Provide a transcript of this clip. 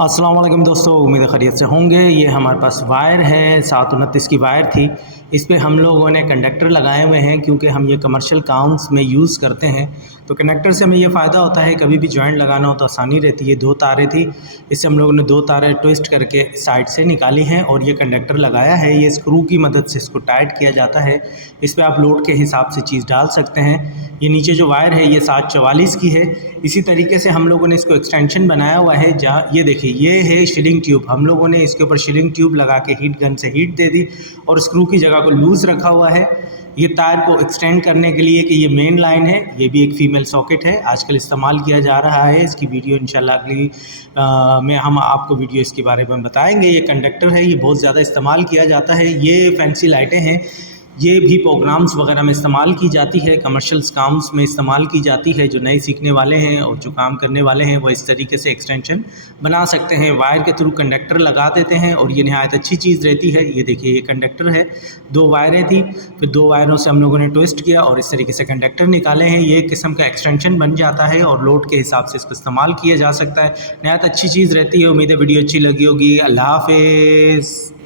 अस्सलाम वालेकुम दोस्तों, उम्मीद है खैरियत से होंगे। ये हमारे पास वायर है, 729 की वायर थी। इस पे हम लोगों ने कंडक्टर लगाए हुए हैं क्योंकि हम ये कमर्शियल काम्स में यूज़ करते हैं। तो कंडक्टर से हमें ये फ़ायदा होता है, कभी भी जॉइंट लगाना हो तो आसानी रहती है। 2 तारें थी, इससे हम लोगों ने 2 तारें ट्विस्ट करके साइड से निकाली हैं और ये कंडक्टर लगाया है। ये स्क्रू की मदद से इसको टाइट किया जाता है। इस पे आप लोड के हिसाब से चीज़ डाल सकते हैं। ये नीचे जो वायर है ये 744 की है। इसी तरीके से हम लोगों ने इसको एक्सटेंशन बनाया हुआ है, जहाँ ये देखिए ये है शीलिंग ट्यूब। हम लोगों ने इसके ऊपर शीलिंग ट्यूब लगा के हीट गन से हीट दे दी और स्क्रू की जगह को लूज़ रखा हुआ है। ये तार को एक्सटेंड करने के लिए कि ये मेन लाइन है, ये भी एक फ़ीमेल सॉकेट है, आजकल इस्तेमाल किया जा रहा है। इसकी वीडियो इंशाल्लाह अगली में हम आपको वीडियो इसके बारे में बताएंगे। ये कंडक्टर है, ये बहुत ज़्यादा इस्तेमाल किया जाता है। ये फैंसी लाइटें हैं, ये भी प्रोग्राम्स वगैरह में इस्तेमाल की जाती है, कमर्शियल्स काम्स में इस्तेमाल की जाती है। जो नए सीखने वाले हैं और जो काम करने वाले हैं वो इस तरीके से एक्सटेंशन बना सकते हैं। वायर के थ्रू कंडक्टर लगा देते हैं और ये नहायत अच्छी चीज़ रहती है। ये देखिए ये कंडक्टर है, 2 वायरें थी, फिर 2 वायरों से हम लोगों ने ट्विस्ट किया और इस तरीके से कंडक्टर निकाले हैं। ये एक किस्म का एक्सटेंशन बन जाता है और लोड के हिसाब से इसको इस्तेमाल किया जा सकता है। नहायत अच्छी चीज़ रहती है। उम्मीद है वीडियो अच्छी लगी होगी। अल्लाह हाफ़िज़।